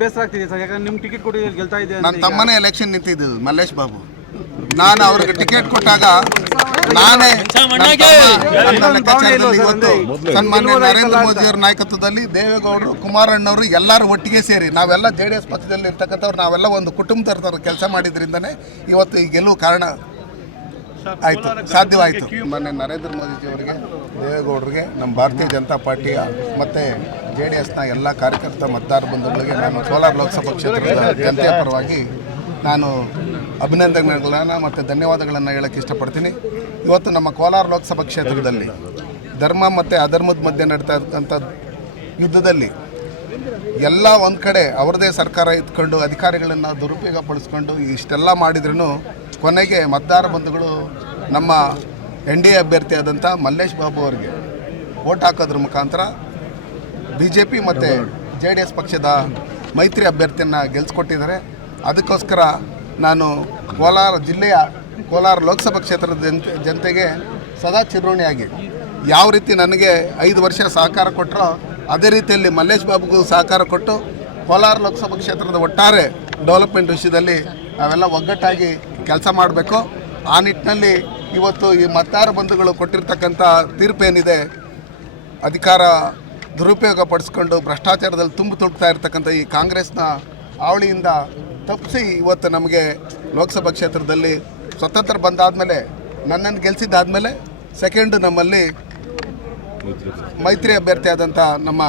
ಬೇಸರ ಆಗ್ತಿದೆ ಸರ್. ಯಾಕಂದ್ರೆ ನಿಮ್ಗೆ ಟಿಕೆಟ್ ಕೊಟ್ಟಿದ್ರೆ ಗೆಲ್ತಾ ಇದೆ ನನ್ನ. ತಮ್ಮನೇ ಎಲೆಕ್ಷನ್ ನಿಂತಿದ್ದು ಮಲ್ಲೇಶ್ ಬಾಬು. ನಾನು ಅವ್ರಿಗೆ ಟಿಕೆಟ್ ಕೊಟ್ಟಾಗ ನಾನೇ ನನ್ನ ಲೆಕ್ಕಾಚಾರದಲ್ಲಿ ಇವತ್ತು ಸನ್ಮಾನ್ಯ ನರೇಂದ್ರ ಮೋದಿ ಅವರ ನಾಯಕತ್ವದಲ್ಲಿ ದೇವೇಗೌಡರು ಕುಮಾರಣ್ಣವರು ಎಲ್ಲರೂ ಒಟ್ಟಿಗೆ ಸೇರಿ ನಾವೆಲ್ಲ ಜೆ ಡಿ ಎಸ್ ಪಕ್ಷದಲ್ಲಿ ಇರ್ತಕ್ಕಂಥವ್ರು ನಾವೆಲ್ಲ ಒಂದು ಕುಟುಂಬದ ಥರ ಕೆಲಸ ಮಾಡಿದ್ರಿಂದನೇ ಇವತ್ತು ಈ ಗೆಲುವು ಕಾರಣ ಆಯಿತು ಸಾಧ್ಯವಾಯಿತು. ಮೊನ್ನೆ ನರೇಂದ್ರ ಮೋದಿಜಿ ಅವರಿಗೆ ದೇವೇಗೌಡರಿಗೆ ನಮ್ಮ ಭಾರತೀಯ ಜನತಾ ಪಾರ್ಟಿಯ ಮತ್ತು ಜೆ ಡಿ ಎಸ್ನ ಎಲ್ಲ ಕಾರ್ಯಕರ್ತ ಮತದಾರ ಬಂಧುಗಳಿಗೆ ನಾನು ಕೋಲಾರ ಲೋಕಸಭಾ ಕ್ಷೇತ್ರದ ಜನತೆಯ ಪರವಾಗಿ ನಾನು ಅಭಿನಂದನೆಗಳನ್ನು ಮತ್ತು ಧನ್ಯವಾದಗಳನ್ನು ಹೇಳಕ್ಕೆ ಇಷ್ಟಪಡ್ತೀನಿ. ಇವತ್ತು ನಮ್ಮ ಕೋಲಾರ ಲೋಕಸಭಾ ಕ್ಷೇತ್ರದಲ್ಲಿ ಧರ್ಮ ಮತ್ತು ಅಧರ್ಮದ ಮಧ್ಯೆ ನಡೀತಾ ಇರ್ತಕ್ಕಂಥ ಯುದ್ಧದಲ್ಲಿ ಎಲ್ಲ ಒಂದು ಕಡೆ ಅವರದೇ ಸರ್ಕಾರ ಇಟ್ಕೊಂಡು ಅಧಿಕಾರಿಗಳನ್ನು ದುರುಪಯೋಗ ಪಡಿಸ್ಕೊಂಡು ಇಷ್ಟೆಲ್ಲ ಮಾಡಿದ್ರೂ ಕೊನೆಗೆ ಮತದಾರ ಬಂಧುಗಳು ನಮ್ಮ ಎನ್ ಡಿ ಎ ಅಭ್ಯರ್ಥಿಯಾದಂಥ ಮಲ್ಲೇಶ್ ಬಾಬು ಅವರಿಗೆ ವೋಟ್ ಹಾಕೋದ್ರ ಮುಖಾಂತರ ಬಿ ಜೆ ಪಿ ಮತ್ತು ಜೆ ಡಿ ಎಸ್ ಪಕ್ಷದ ಮೈತ್ರಿ ಅಭ್ಯರ್ಥಿಯನ್ನು ಗೆಲ್ಸ್ಕೊಟ್ಟಿದ್ದಾರೆ. ಅದಕ್ಕೋಸ್ಕರ ನಾನು ಕೋಲಾರ ಜಿಲ್ಲೆಯ ಕೋಲಾರ ಲೋಕಸಭಾ ಕ್ಷೇತ್ರದ ಜನತೆ ಜನತೆಗೆ ಸದಾ ಚಿರೋಣಿಯಾಗಿ ಯಾವ ರೀತಿ ನನಗೆ ಐದು ವರ್ಷ ಸಹಕಾರ ಕೊಟ್ಟರೋ ಅದೇ ರೀತಿಯಲ್ಲಿ ಮಲ್ಲೇಶ್ ಬಾಬುಗೂ ಸಹಕಾರ ಕೊಟ್ಟು ಕೋಲಾರ ಲೋಕಸಭಾ ಕ್ಷೇತ್ರದ ಒಟ್ಟಾರೆ ಡೆವಲಪ್ಮೆಂಟ್ ವಿಷಯದಲ್ಲಿ ನಾವೆಲ್ಲ ಒಗ್ಗಟ್ಟಾಗಿ ಕೆಲಸ ಮಾಡಬೇಕು. ಆ ನಿಟ್ಟಿನಲ್ಲಿ ಇವತ್ತು ಈ ಮತದಾರ ಬಂಧುಗಳು ಕೊಟ್ಟಿರ್ತಕ್ಕಂಥ ತೀರ್ಪೇನಿದೆ. ಅಧಿಕಾರ ದುರುಪಯೋಗ ಪಡಿಸ್ಕೊಂಡು ಭ್ರಷ್ಟಾಚಾರದಲ್ಲಿ ತುಂಬ ತುಡ್ತಾ ಇರ್ತಕ್ಕಂಥ ಈ ಕಾಂಗ್ರೆಸ್ನ ಅವಳಿಯಿಂದ ತಪ್ಪಿಸಿ ಇವತ್ತು ನಮಗೆ ಲೋಕಸಭಾ ಕ್ಷೇತ್ರದಲ್ಲಿ ಸ್ವತಂತ್ರ ಬಂದಾದಮೇಲೆ ನನ್ನನ್ನು ಗೆಲ್ಲಿಸಿದ್ದಾದಮೇಲೆ ಸೆಕೆಂಡ್ ನಮ್ಮಲ್ಲಿ ಮೈತ್ರಿ ಅಭ್ಯರ್ಥಿ ಆದಂಥ ನಮ್ಮ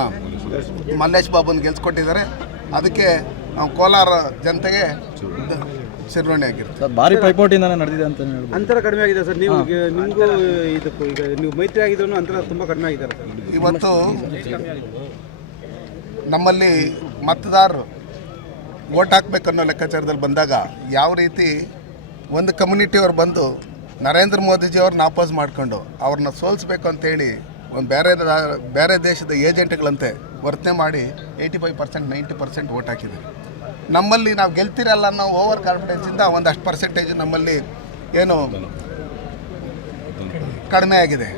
ಮಲ್ಲೇಶ್ ಬಾಬುನ ಗೆಲ್ಸ್ಕೊಟ್ಟಿದ್ದಾರೆ. ಅದಕ್ಕೆ ನಾವು ಕೋಲಾರ ಜನತೆಗೆ ಶಿರ್ವಣಿ ಆಗಿರುತ್ತೆ. ಸರ್ ಭಾರಿ ಪೈಪೋಟಿಯಿಂದಾನೆ ನಡೆದಿದೆ ಅಂತ ಹೇಳಿ ಅಂತರ ಕಡಿಮೆ ಆಗಿದೆ ಸರ್ ನೀವು ನಿಮಗೂ ಇದಕ್ಕೂ ಈಗ ನೀವು ಮೈತ್ರಿ ಆಗಿದ್ರು ಅಂತರ ತುಂಬ ಕಡಿಮೆ ಆಗಿದ್ದಾರೆ ಸರ್. ಇವತ್ತು ನಮ್ಮಲ್ಲಿ ಮತದಾರರು ಓಟ್ ಹಾಕ್ಬೇಕನ್ನೋ ಲೆಕ್ಕಾಚಾರದಲ್ಲಿ ಬಂದಾಗ ಯಾವ ರೀತಿ ಒಂದು ಕಮ್ಯುನಿಟಿಯವ್ರು ಬಂದು ನರೇಂದ್ರ ಮೋದಿಜಿಯವ್ರನ್ನ ಅಪೋಸ್ ಮಾಡ್ಕೊಂಡು ಅವ್ರನ್ನ ಸೋಲಿಸ್ಬೇಕು ಅಂತೇಳಿ ಒಂದು ಬೇರೆ ಬೇರೆ ದೇಶದ ಏಜೆಂಟ್ಗಳಂತೆ ವರ್ತನೆ ಮಾಡಿ eighty five percent ninety percent vote ಹಾಕಿದ್ದಾರೆ. ನಮ್ಮಲ್ಲಿ ನಾವು ಗೆಲ್ತಿರಲ್ಲ ಅನ್ನೋ ಓವರ್ ಕಾನ್ಫಿಡೆನ್ಸಿಂದ ಒಂದಷ್ಟು ಪರ್ಸೆಂಟೇಜ್ ನಮ್ಮಲ್ಲಿ ಏನು ಕಡಿಮೆ ಆಗಿದೆ.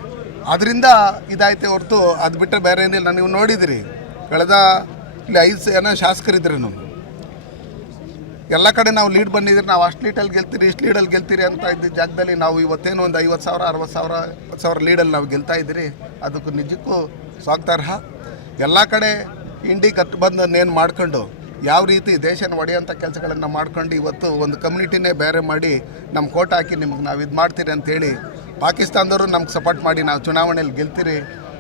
ಅದರಿಂದ ಇದಾಯ್ತು ಹೊರತು ಅದು ಬಿಟ್ಟರೆ ಬೇರೆ ಏನಿಲ್ಲ. ನೀವು ನೋಡಿದಿರಿ, ಕಳೆದ ಇಲ್ಲಿ ಐದು ಜನ ಶಾಸಕರಿದ್ರು ಎಲ್ಲ ಕಡೆ ನಾವು ಲೀಡ್ ಬಂದಿದ್ರೆ ನಾವು ಅಷ್ಟು ಲೀಡಲ್ಲಿ ಗೆಲ್ತೀರಿ, ಇಷ್ಟು ಲೀಡಲ್ಲಿ ಗೆಲ್ತೀರಿ ಅಂತ ಇದ್ದ ಜಾಗದಲ್ಲಿ ನಾವು ಇವತ್ತೇನು ಒಂದು ಐವತ್ತು ಸಾವಿರ, ಅರವತ್ತು ಸಾವಿರ ಹತ್ತು ಸಾವಿರ ಲೀಡಲ್ಲಿ ನಾವು ಗೆಲ್ತಾ ಇದ್ದೀರಿ. ಅದಕ್ಕೂ ನಿಜಕ್ಕೂ ಸ್ವಾಗತಾರ್ಹ. ಎಲ್ಲ ಕಡೆ ಇಂಡಿ ಬಂದು ಬಂದನ್ನೇನು ಮಾಡ್ಕೊಂಡು ಯಾವ ರೀತಿ ದೇಶನ ಒಡೆಯುವಂಥ ಕೆಲಸಗಳನ್ನು ಮಾಡ್ಕೊಂಡು ಇವತ್ತು ಒಂದು ಕಮ್ಯುನಿಟಿನೇ ಬೇರೆ ಮಾಡಿ ನಮ್ಮ ಕೋಟ್ ಹಾಕಿ ನಿಮಗೆ ನಾವು ಇದು ಮಾಡ್ತೀರಿ ಅಂತೇಳಿ ಪಾಕಿಸ್ತಾನದವರು ನಮ್ಗೆ ಸಪೋರ್ಟ್ ಮಾಡಿ ನಾವು ಚುನಾವಣೆಯಲ್ಲಿ ಗೆಲ್ತೀರಿ,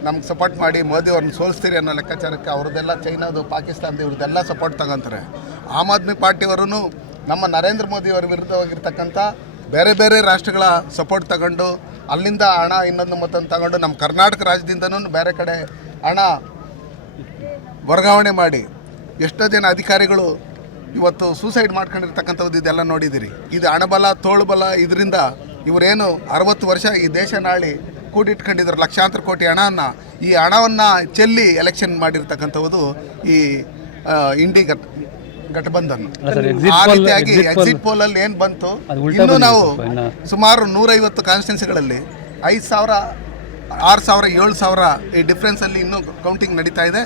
ನಮ್ಗೆ ಸಪೋರ್ಟ್ ಮಾಡಿ ಮೋದಿ ಅವ್ರನ್ನ ಸೋಲಿಸ್ತೀರಿ ಅನ್ನೋ ಲೆಕ್ಕಾಚಾರಕ್ಕೆ ಅವ್ರದ್ದೆಲ್ಲ ಚೈನಾದು, ಪಾಕಿಸ್ತಾನದ ಇವ್ರದ್ದೆಲ್ಲ ಸಪೋರ್ಟ್ ತಗೊಂತಾರೆ. ಆಮ್ ಆದ್ಮಿ ಪಾರ್ಟಿಯವರು ನಮ್ಮ ನರೇಂದ್ರ ಮೋದಿ ಅವರ ವಿರುದ್ಧವಾಗಿರ್ತಕ್ಕಂಥ ಬೇರೆ ಬೇರೆ ರಾಷ್ಟ್ರಗಳ ಸಪೋರ್ಟ್ ತಗೊಂಡು ಅಲ್ಲಿಂದ ಹಣ ಇನ್ನೊಂದು ಮತ್ತೊಂದು ತಗೊಂಡು ನಮ್ಮ ಕರ್ನಾಟಕ ರಾಜ್ಯದಿಂದನೂ ಬೇರೆ ಕಡೆ ಹಣ ವರ್ಗಾವಣೆ ಮಾಡಿ ಎಷ್ಟೋ ಜನ ಅಧಿಕಾರಿಗಳು ಇವತ್ತು ಸೂಸೈಡ್ ಮಾಡ್ಕೊಂಡಿರ್ತಕ್ಕಂಥದ್ದು ಇದೆಲ್ಲ ನೋಡಿದ್ದೀರಿ. ಇದು ಹಣಬಲ ತೋಳುಬಲ ಇದರಿಂದ ಇವರೇನು ಅರವತ್ತು ವರ್ಷ ಈ ದೇಶ ನಾಳಿ ಕೂಡಿಟ್ಕೊಂಡಿದ್ದಾರೆ. ಲಕ್ಷಾಂತರ ಕೋಟಿ ಹಣವನ್ನು ಈ ಹಣವನ್ನು ಚೆಲ್ಲಿ ಎಲೆಕ್ಷನ್ ಮಾಡಿರ್ತಕ್ಕಂಥದ್ದು ಈ ಇಂಡಿ ಗಟ್ ಗಠಬಂಧನ್ ಆ ರೀತಿಯಾಗಿ ಎಕ್ಸಿಟ್ ಪೋಲಲ್ಲಿ ಏನು ಬಂತು? ಇನ್ನು ಇನ್ನೂ ನಾವು ಸುಮಾರು ನೂರೈವತ್ತು ಕಾನ್ಸ್ಟಿಟ್ಯೂನ್ಸಿಗಳಲ್ಲಿ ಐದು ಸಾವಿರ ಆರು ಸಾವಿರ ಏಳು ಸಾವಿರ ಈ ಡಿಫ್ರೆನ್ಸಲ್ಲಿ ಇನ್ನೂ ಕೌಂಟಿಂಗ್ ನಡೀತಾ ಇದೆ.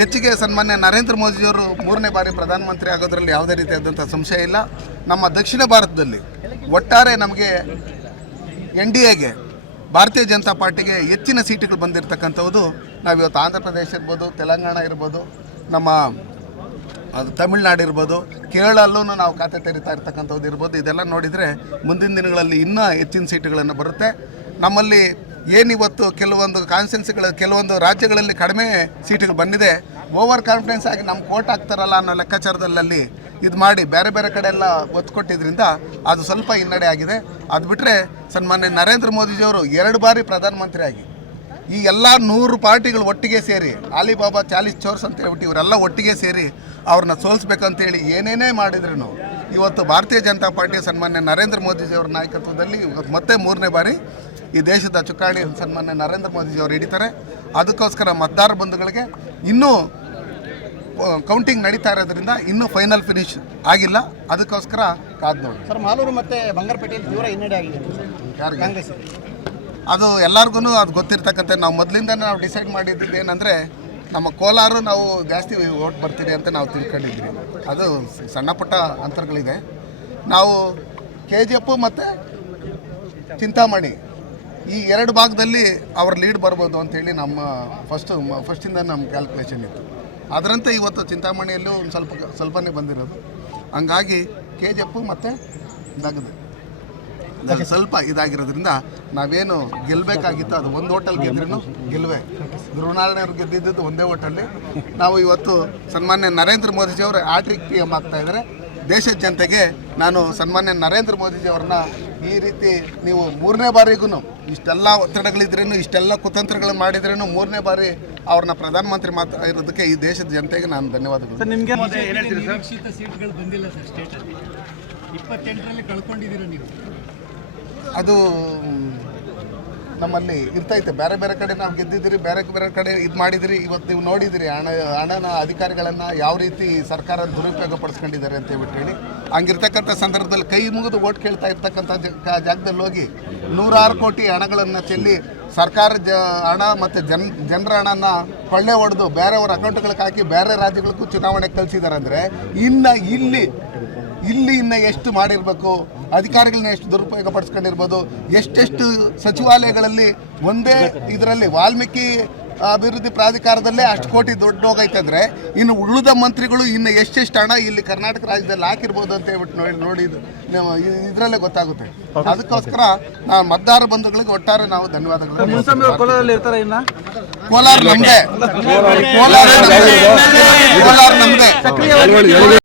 ಹೆಚ್ಚಿಗೆ ಸನ್ಮಾನ್ಯ ನರೇಂದ್ರ ಮೋದಿಯವರು ಮೂರನೇ ಬಾರಿ ಪ್ರಧಾನಮಂತ್ರಿ ಆಗೋದ್ರಲ್ಲಿ ಯಾವುದೇ ರೀತಿಯಾದಂಥ ಸಂಶಯ ಇಲ್ಲ. ನಮ್ಮ ದಕ್ಷಿಣ ಭಾರತದಲ್ಲಿ ಒಟ್ಟಾರೆ ನಮಗೆ ಎನ್ ಡಿ ಎಗೆ, ಭಾರತೀಯ ಜನತಾ ಪಾರ್ಟಿಗೆ ಹೆಚ್ಚಿನ ಸೀಟುಗಳು ಬಂದಿರತಕ್ಕಂಥದ್ದು ನಾವಿವತ್ತು ಆಂಧ್ರ ಪ್ರದೇಶ ಇರ್ಬೋದು, ತೆಲಂಗಾಣ ಇರ್ಬೋದು, ನಮ್ಮ ಅದು ತಮಿಳ್ನಾಡು ಇರ್ಬೋದು ಕೇರಳಲ್ಲೂ ನಾವು ಖಾತೆ ತೆರಿತಾ ಇರ್ತಕ್ಕಂಥದ್ದು ಇರ್ಬೋದು. ಇದೆಲ್ಲ ನೋಡಿದರೆ ಮುಂದಿನ ದಿನಗಳಲ್ಲಿ ಇನ್ನೂ ಹೆಚ್ಚಿನ ಸೀಟುಗಳನ್ನು ಬರುತ್ತೆ. ನಮ್ಮಲ್ಲಿ ಏನಿವತ್ತು ಕೆಲವೊಂದು ಕಾನ್ಸ್ಟೆನ್ಸಿಗಳ ಕೆಲವೊಂದು ರಾಜ್ಯಗಳಲ್ಲಿ ಕಡಿಮೆ ಸೀಟುಗಳು ಬಂದಿದೆ. ಓವರ್ ಕಾನ್ಫಿಡೆನ್ಸ್ ಆಗಿ ನಮ್ಮ ಕೋಟ್ ಆಗ್ತಾರಲ್ಲ ಅನ್ನೋ ಲೆಕ್ಕಾಚಾರದಲ್ಲಿ ಇದು ಮಾಡಿ ಬೇರೆ ಬೇರೆ ಕಡೆ ಎಲ್ಲ ಒತ್ತು ಕೊಟ್ಟಿದ್ರಿಂದ ಅದು ಸ್ವಲ್ಪ ಹಿನ್ನಡೆ ಆಗಿದೆ. ಅದು ಬಿಟ್ಟರೆ ಸನ್ಮಾನ್ಯ ನರೇಂದ್ರ ಮೋದಿಜಿಯವರು ಎರಡು ಬಾರಿ ಪ್ರಧಾನಮಂತ್ರಿ ಆಗಿ ಈ ಎಲ್ಲ ನೂರು ಪಾರ್ಟಿಗಳು ಒಟ್ಟಿಗೆ ಸೇರಿ, ಅಲಿಬಾಬಾ ಚಾಲಿಸ್ ಚೋರ್ಸ್ ಅಂತ ಹೇಳ್ಬಿಟ್ಟು ಇವರೆಲ್ಲ ಒಟ್ಟಿಗೆ ಸೇರಿ ಅವ್ರನ್ನ ಸೋಲಿಸ್ಬೇಕಂತೇಳಿ ಏನೇನೇ ಮಾಡಿದ್ರು ಇವತ್ತು ಭಾರತೀಯ ಜನತಾ ಪಾರ್ಟಿಯ ಸನ್ಮಾನ್ಯ ನರೇಂದ್ರ ಮೋದಿಜಿಯವರ ನಾಯಕತ್ವದಲ್ಲಿ ಇವತ್ತು ಮತ್ತೆ ಮೂರನೇ ಬಾರಿ ಈ ದೇಶದ ಚುಕ್ಕಾಣಿ ಸನ್ಮಾನ್ಯ ನರೇಂದ್ರ ಮೋದಿಜಿಯವರು ಹಿಡಿತಾರೆ. ಅದಕ್ಕೋಸ್ಕರ ಮತದಾರ ಬಂಧುಗಳಿಗೆ ಇನ್ನೂ ಕೌಂಟಿಂಗ್ ನಡೀತಾ ಇರೋದ್ರಿಂದ ಇನ್ನೂ ಫೈನಲ್ ಫಿನಿಶ್ ಆಗಿಲ್ಲ. ಅದಕ್ಕೋಸ್ಕರ ಕಾದು ನೋಡಿ. ಸರ್ ಮಾಲೂರು ಮತ್ತೆ ಬಂಗಾರಪೇಟೆಯಲ್ಲಿ ತೀವ್ರ ಹಿನ್ನಡೆ ಆಗಿದೆ. ಕಾಂಗ್ರೆಸ್ ಅದು ಎಲ್ಲರಿಗೂ ಅದು ಗೊತ್ತಿರ್ತಕ್ಕಂಥ ನಾವು ಮೊದಲಿಂದನೇ ನಾವು ಡಿಸೈಡ್ ಮಾಡಿದ್ದು ಏನಂದರೆ ನಮ್ಮ ಕೋಲಾರು ನಾವು ಜಾಸ್ತಿ ಓಟ್ ಬರ್ತೀರಿ ಅಂತ ನಾವು ತಿಳ್ಕೊಂಡಿದ್ವಿ ಅದು ಸಣ್ಣ ಪುಟ್ಟ ಅಂತರಗಳಿದೆ. ನಾವು ಕೆ ಜಿ ಎಫ್ ಮತ್ತು ಚಿಂತಾಮಣಿ ಈ ಎರಡು ಭಾಗದಲ್ಲಿ ಅವ್ರ ಲೀಡ್ ಬರ್ಬೋದು ಅಂತೇಳಿ ನಮ್ಮ ಫಸ್ಟು ಫಸ್ಟಿಂದ ನಮ್ಮ ಕ್ಯಾಲ್ಕುಲೇಷನ್ ಇತ್ತು. ಅದರಂತೆ ಇವತ್ತು ಚಿಂತಾಮಣಿಯಲ್ಲೂ ಒಂದು ಸ್ವಲ್ಪ ಸ್ವಲ್ಪನೇ ಬಂದಿರೋದು. ಹಂಗಾಗಿ ಕೆ ಜಿ ಎಪ್ಪು ಮತ್ತು ನಗದು. ಸ್ವಲ್ಪ ಇದಾಗಿರೋದ್ರಿಂದ ನಾವೇನು ಗೆಲ್ಲಬೇಕಾಗಿತ್ತು ಅದು ಒಂದು ಹೋಟೆಲ್ ಗೆದ್ರೂ ಗೆಲ್ಲುವೆ ಧ್ರುವನಾರಾಯಣವ್ರು ಗೆದ್ದಿದ್ದು ಒಂದೇ ಹೋಟೆಲ್ಲಿ ನಾವು ಇವತ್ತು ಸನ್ಮಾನ್ಯ ನರೇಂದ್ರ ಮೋದಿಜಿಯವರು ಆಟ್ರಿಕ್ ಪಿ ಎಂ ಆಗ್ತಾ ಇದ್ದಾರೆ ದೇಶದ ಜನತೆಗೆ ನಾನು ಸನ್ಮಾನ್ಯ ನರೇಂದ್ರ ಮೋದಿಜಿಯವ್ರನ್ನ ಈ ರೀತಿ ನೀವು ಮೂರನೇ ಬಾರಿಗೂ ಇಷ್ಟೆಲ್ಲ ಒತ್ತಡಗಳಿದ್ರೇನು ಇಷ್ಟೆಲ್ಲ ಕುತಂತ್ರಗಳು ಮಾಡಿದ್ರೇನು ಮೂರನೇ ಬಾರಿ ಅವ್ರನ್ನ ಪ್ರಧಾನಮಂತ್ರಿ ಮಾತ್ರ ಇರೋದಕ್ಕೆ ಈ ದೇಶದ ಜನತೆಗೆ ನಾನು ಧನ್ಯವಾದಗಳು. ಸರ್ ನಿಮಗೆ ನಿರೀಕ್ಷಿತ ಸೀಟ್ಗಳು ಬಂದಿಲ್ಲ ಸರ್ ಸ್ಟೇಟಲ್ಲಿ. ಇಪ್ಪತ್ತೆಂಟರಲ್ಲಿ ಕಳ್ಕೊಂಡಿದ್ದೀರಾ ನೀವು? ಅದು ನಮ್ಮಲ್ಲಿ ಇರ್ತೈತೆ. ಬೇರೆ ಬೇರೆ ಕಡೆ ನಾವು ಗೆದ್ದಿದ್ದೀರಿ, ಬೇರೆ ಬೇರೆ ಕಡೆ ಇದು ಮಾಡಿದಿರಿ ಇವತ್ತು ನೀವು ನೋಡಿದಿರಿ ಹಣ, ಹಣನ ಅಧಿಕಾರಿಗಳನ್ನು ಯಾವ ರೀತಿ ಸರ್ಕಾರ ದುರುಪಯೋಗ ಪಡಿಸ್ಕೊಂಡಿದ್ದಾರೆ ಅಂತ ಹೇಳಿ. ಹಂಗಿರ್ತಕ್ಕಂಥ ಸಂದರ್ಭದಲ್ಲಿ ಕೈ ಮುಗಿದು ಓಟ್ ಕೇಳ್ತಾ ಇರ್ತಕ್ಕಂಥ ಜಾಗದಲ್ಲಿ ಹೋಗಿ ನೂರಾರು ಕೋಟಿ ಹಣಗಳನ್ನು ಚೆಲ್ಲಿ ಸರ್ಕಾರ ಜ, ಹಣ ಮತ್ತು ಜನ, ಜನರ ಹಣನ ಕೊಳ್ಳೆ ಹೊಡೆದು ಬೇರೆಯವ್ರ ಅಕೌಂಟ್ಗಳಿಗೆ ಹಾಕಿ ಬೇರೆ ರಾಜ್ಯಗಳಿಗೂ ಚುನಾವಣೆ ಕಳಿಸಿದ್ದಾರೆ ಅಂದರೆ, ಇನ್ನು ಇಲ್ಲಿ ಇಲ್ಲಿ ಇನ್ನು ಎಷ್ಟು ಮಾಡಿರಬೇಕು? ಅಧಿಕಾರಿಗಳನ್ನ ಎಷ್ಟು ದುರುಪಯೋಗ ಪಡಿಸ್ಕೊಂಡಿರ್ಬೋದು ಎಷ್ಟೆಷ್ಟು ಸಚಿವಾಲಯಗಳಲ್ಲಿ ಒಂದೇ ಇದರಲ್ಲಿ ವಾಲ್ಮೀಕಿ ಅಭಿವೃದ್ಧಿ ಪ್ರಾಧಿಕಾರದಲ್ಲೇ ಅಷ್ಟು ಕೋಟಿ ದೊಡ್ಡ ಹೋಗೈತೆ ಅಂದರೆ ಇನ್ನು ಉಳಿದ ಮಂತ್ರಿಗಳು ಇನ್ನು ಎಷ್ಟೆಷ್ಟು ಹಣ ಇಲ್ಲಿ ಕರ್ನಾಟಕ ರಾಜ್ಯದಲ್ಲಿ ಹಾಕಿರ್ಬೋದು ಅಂತ ಹೇಳ್ಬಿಟ್ಟು ನೋಡಿ ನೋಡಿದ್ದು ಇದ್ರಲ್ಲೇ ಇದರಲ್ಲೇ ಗೊತ್ತಾಗುತ್ತೆ. ಅದಕ್ಕೋಸ್ಕರ ನಾವು ಮತದಾರ ಬಂಧುಗಳಿಗೆ ಒಟ್ಟಾರೆ ನಾವು ಧನ್ಯವಾದಗಳು ಕೋಲಾರ ನಮ್ಮದೇ ಕೋಲಾರ ನಮ್ಮದೇ